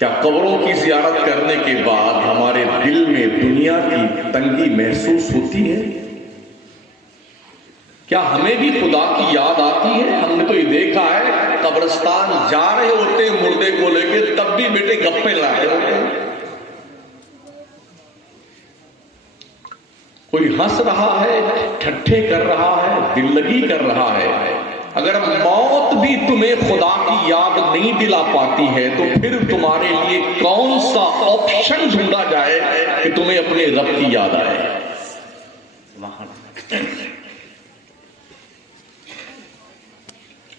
کیا قبروں کی زیارت کرنے کے بعد ہمارے دل میں دنیا کی تنگی محسوس ہوتی ہے؟ کیا ہمیں بھی خدا کی یاد آتی ہے؟ ہم نے تو یہ دیکھا ہے قبرستان جا رہے ہوتے ہیں مردے کو لے کے، تب بھی بیٹے گپے لڑا رہے ہوتے ہیں، کوئی ہنس رہا ہے، ٹھٹھے کر رہا ہے، دل لگی کر رہا ہے۔ اگر موت بھی تمہیں خدا کی یاد نہیں دلا پاتی ہے تو پھر تمہارے لیے کون سا آپشن ڈھونڈا جائے کہ تمہیں اپنے رب کی یاد آئے؟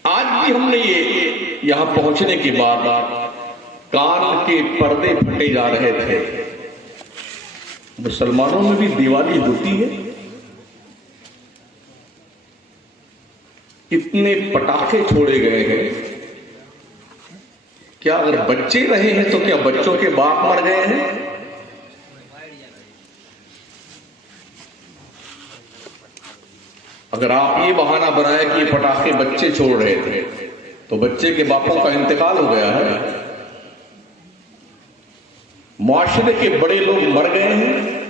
آج بھی ہم نے یہ یہاں پہنچنے کے بعد کان کے پردے پھٹے جا رہے تھے۔ مسلمانوں میں بھی دیوالی ہوتی ہے، اتنے پٹاخے چھوڑے گئے ہیں، کیا اگر بچے رہے ہیں تو کیا بچوں کے باپ مر گئے ہیں؟ اگر آپ یہ بہانہ بنائیں کہ یہ پٹاخے بچے چھوڑ رہے تھے تو بچے کے باپوں کا انتقال ہو گیا ہے، معاشرے کے بڑے لوگ مر گئے ہیں۔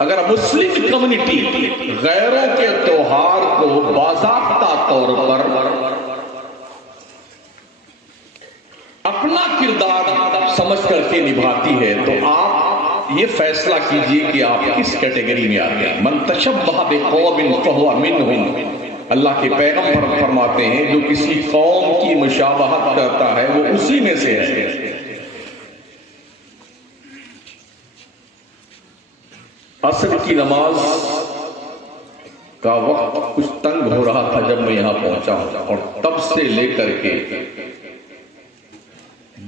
اگر مسلم کمیونٹی غیروں کے تہوار کو باضابطہ طور پر اپنا کردار سمجھ کر کے نبھاتی ہے تو آپ یہ فیصلہ کیجئے کہ آپ کس کیٹیگری میں آتے ہیں۔ من تشبہ بقوم فہو منہم، اللہ کے پیغمبر فرماتے ہیں جو کسی قوم کی مشابہت کرتا ہے وہ اسی میں سے ہے۔ عصر کی نماز کا وقت کچھ تنگ ہو رہا تھا جب میں یہاں پہنچا ہوں، اور تب سے لے کر کے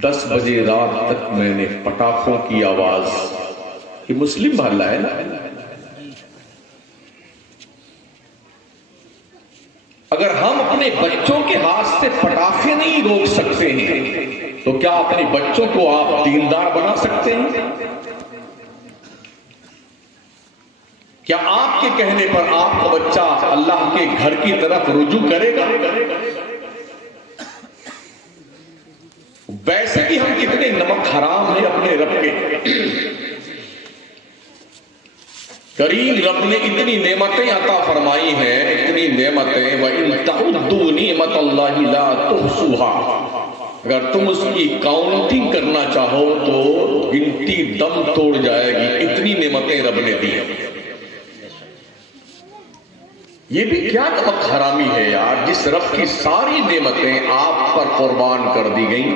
10 بجے رات تک میں نے پٹاخوں کی آواز، یہ مسلم محلہ ہے نا، اگر ہم اپنے بچوں کے ہاتھ سے پٹاخے نہیں روک سکتے ہیں تو کیا اپنے بچوں کو آپ دیندار بنا سکتے ہیں؟ کیا آپ کے کہنے پر آپ کا بچہ اللہ کے گھر کی طرف رجوع کرے گا؟ ویسے بھی ہم کتنے نمک حرام ہیں اپنے رب کے۔ کریم رب نے اتنی نعمتیں عطا فرمائی ہیں، اتنی نعمتیں، وَإِن تَعُدُّوا نِعْمَتَ اللَّهِ لَا تُحْصُوهَا، اگر تم اس کی کاؤنٹنگ کرنا چاہو تو گنتی دم توڑ جائے گی، اتنی نعمتیں رب نے دی۔ یہ بھی کیا نمک حرامی ہے یار، جس رب کی ساری نعمتیں آپ پر قربان کر دی گئیں،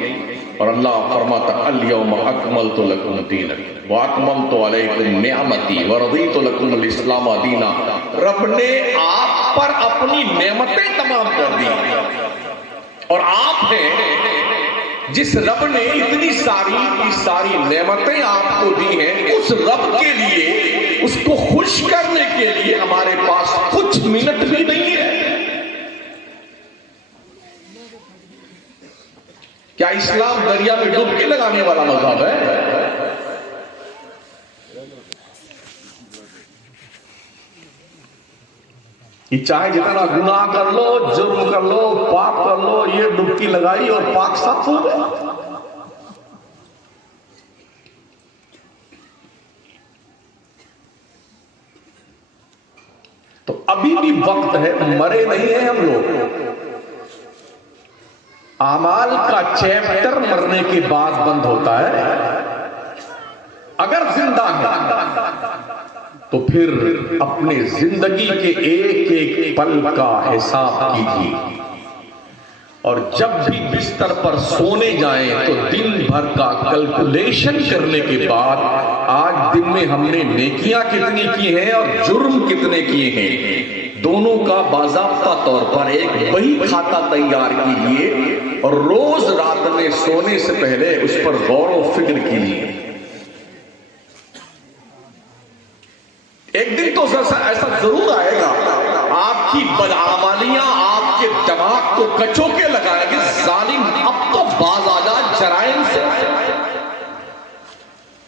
اور اللہ فرماتا الیوم اکملت لکم دینکم واتممت علیکم نعمتی ورضیت لکم الاسلام دینا۔ رب نے آپ پر اپنی نعمتیں تمام کر دی، اور آپ ہیں جس رب نے اتنی ساری نعمتیں آپ کو دی ہیں، اس رب کے لیے، اس کو خوش کرنے کے لیے ہمارے پاس کچھ منٹ بھی نہیں ہے۔ کیا اسلام دریا میں ڈبکی لگانے والا مذہب ہے؟ کہ چاہے جتنا گناہ کر لو، جرم کر لو، پاپ کر لو، یہ ڈبکی لگائی اور پاک صاف ہو گئے۔ تو ابھی بھی وقت ہے، مرے نہیں ہیں ہم لوگ۔ اعمال کا چیپٹر مرنے کے بعد بند ہوتا ہے، اگر زندہ ہے تو پھر اپنے زندگی کے ایک ایک پل کا حساب کیجیے، اور جب بھی بستر پر سونے جائیں تو دن بھر کا کیلکولیشن کرنے کے بعد آج دن میں ہم نے نیکیاں کتنی کی ہیں اور جرم کتنے کیے ہیں، دونوں کا باضابطہ طور پر ایک بہی کھاتا تیار کیجیے، اور روز رات میں سونے سے پہلے اس پر غور و فکر کیجیے۔ ایک دن تو ایسا ضرور آئے گا آپ کی بدعمالیاں آپ کے دماغ کو کچو کے لگائے گی، ظالم اب تو باز آ جا جرائم سے،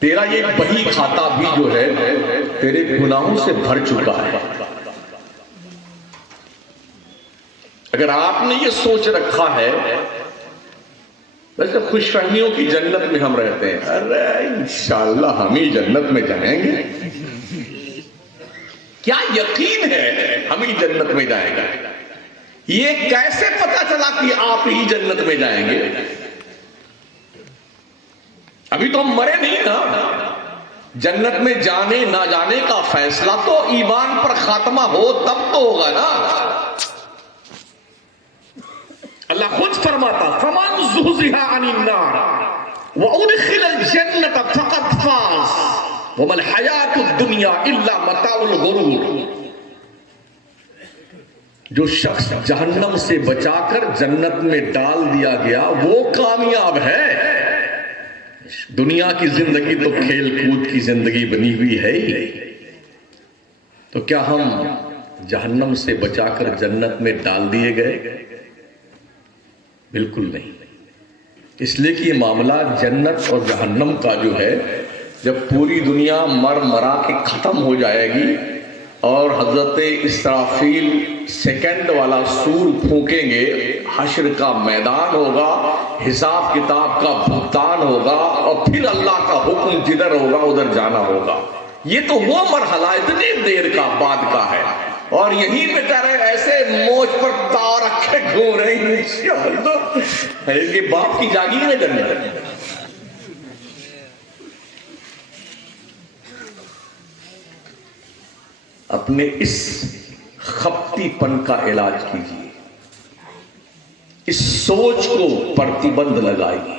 تیرا یہ بہی کھاتا بھی جو ہے تیرے گناہوں سے بھر چکا ہے۔ اگر آپ نے یہ سوچ رکھا ہے ویسے خوش فہمیوں کی جنت میں ہم رہتے ہیں، ارے انشاءاللہ ہم ہی جنت میں جائیں گے، کیا یقین ہے ہم ہی جنت میں جائیں گے؟ یہ کیسے پتا چلا کہ آپ ہی جنت میں جائیں گے؟ ابھی تو ہم مرے نہیں نا، جنت میں جانے نہ جانے کا فیصلہ تو ایمان پر خاتمہ ہو تب تو ہوگا نا۔ اللہ خود فرماتا فمن زحزح عن النار وادخل الجنة فقد فاز وما الحیاۃ الدنیا الا متاع الغرور۔ جو شخص جہنم سے بچا کر جنت میں ڈال دیا گیا وہ کامیاب ہے، دنیا کی زندگی تو کھیل کود کی زندگی بنی ہوئی ہے ہی۔ تو کیا ہم جہنم سے بچا کر جنت میں ڈال دیے گئے؟ بالکل نہیں۔ اس لیے کہ یہ معاملہ جنت اور جہنم کا جو ہے، جب پوری دنیا مر مرا کے ختم ہو جائے گی اور حضرت اسرافیل سیکنڈ والا سور پھونکیں گے، حشر کا میدان ہوگا، حساب کتاب کا بھگتان ہوگا، اور پھر اللہ کا حکم جدھر ہوگا ادھر جانا ہوگا۔ یہ تو وہ مرحلہ اتنی دیر کا بعد کا ہے، اور یہیں بیچارے ایسے موج پر تار رکھے گھوم رہے ہیں، انشاءاللہ یہ باپ کی جاگیر ہے جنت۔ اپنے اس خپتی پن کا علاج کیجیے، اس سوچ کو پرتیبند لگائیے،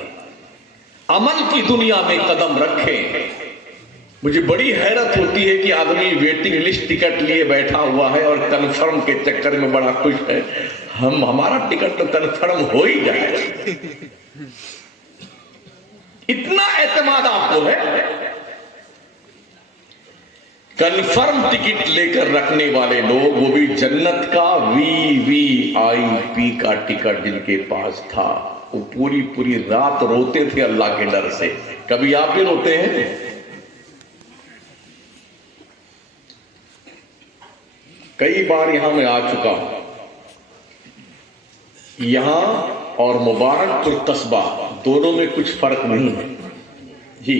عمل کی دنیا میں قدم رکھیں۔ مجھے بڑی حیرت ہوتی ہے کہ آدمی ویٹنگ لسٹ ٹکٹ لیے بیٹھا ہوا ہے اور کنفرم کے چکر میں بڑا خوش ہے، ہمارا ٹکٹ تو کنفرم ہو ہی جائے، اتنا اعتماد آپ کو ہے۔ کنفرم ٹکٹ لے کر رکھنے والے لوگ، وہ بھی جنت کا VIP کا ٹکٹ جن کے پاس تھا، وہ پوری رات روتے تھے اللہ کے ڈر سے۔ کبھی آپ بھی روتے ہیں؟ کئی بار یہاں میں آ چکا ہوں، یہاں اور مبارک پور قصبہ دونوں میں کچھ فرق نہیں ہے جی۔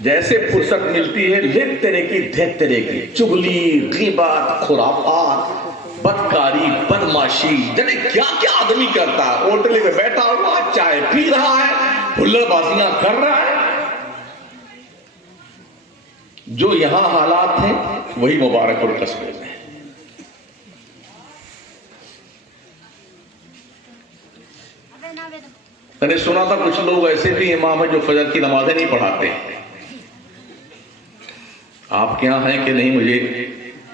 جیسے فرصت ملتی ہے لیت طرح کی دھت طرح کی چغلی، غیبت، خرافات، بدکاری، بدماشی، جانے کیا کیا آدمی کرتا ہے۔ ہوٹل میں بیٹھا ہوا چائے پی رہا ہے، ہلڑ بازیاں کر رہا ہے۔ جو یہاں حالات ہیں وہی مبارک پور قصبے میں۔ میں نے سنا تھا کچھ لوگ ایسے بھی امام ہیں جو فجر کی نمازیں نہیں پڑھاتے۔ آپ کے یہاں ہیں کہ نہیں مجھے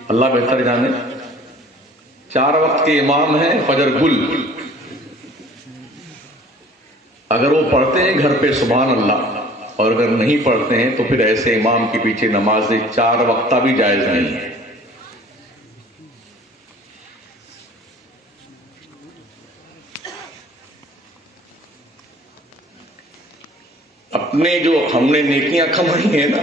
اللہ بہتر جانے۔ 4 وقت کے امام ہیں فجر گل، اگر وہ پڑھتے ہیں گھر پہ سبحان اللہ، اور اگر نہیں پڑھتے ہیں تو پھر ایسے امام کے پیچھے نماز 4 وقتہ بھی جائز نہیں ہے۔ اپنے جو ہم نے نیکیاں کمائی ہیں نا،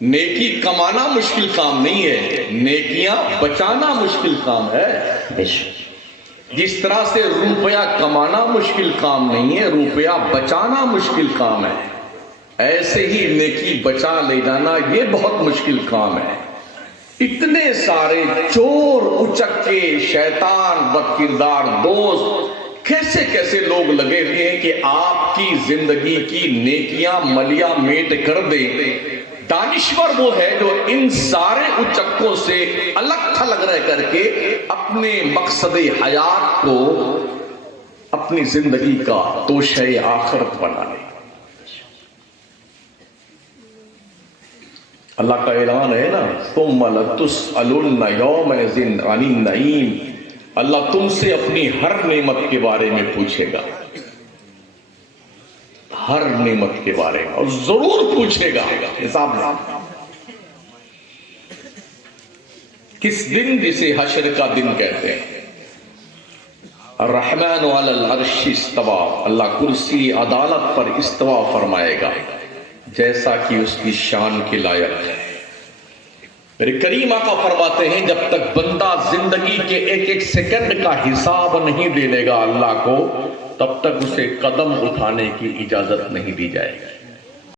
نیکی کمانا مشکل کام نہیں ہے، نیکیاں بچانا مشکل کام ہے۔ جس طرح سے روپیہ کمانا مشکل کام نہیں ہے، روپیہ بچانا مشکل کام ہے، ایسے ہی نیکی بچا لے جانا یہ بہت مشکل کام ہے۔ اتنے سارے چور، اچکے، شیطان، بد کردار دوست، کیسے کیسے لوگ لگے ہوئے ہیں کہ آپ کی زندگی کی نیکیاں ملیا میٹ کر دیں۔ دانشور وہ ہے جو ان سارے اچکوں سے الگ تھلگ رہ کر کے اپنے مقصد حیات کو اپنی زندگی کا توشہ آخرت بنا لے۔ اللہ کا اعلان ہے نا، ثم لتسألن یومئذ عن النعیم، اللہ تم سے اپنی ہر نعمت کے بارے میں پوچھے گا، ہر نعمت کے بارے میں، اور ضرور پوچھے گا۔ حساب نہیں کس دن، جسے حشر کا دن کہتے ہیں۔ الرحمن علی العرش استوى، اللہ کرسی عدالت پر استوا فرمائے گا جیسا کہ اس کی شان کے لائق ہے۔ میرے کریم آقا فرماتے ہیں جب تک بندہ زندگی کے ایک ایک سیکنڈ کا حساب نہیں دے لے گا اللہ کو، تب تک اسے قدم اٹھانے کی اجازت نہیں دی جائے گی۔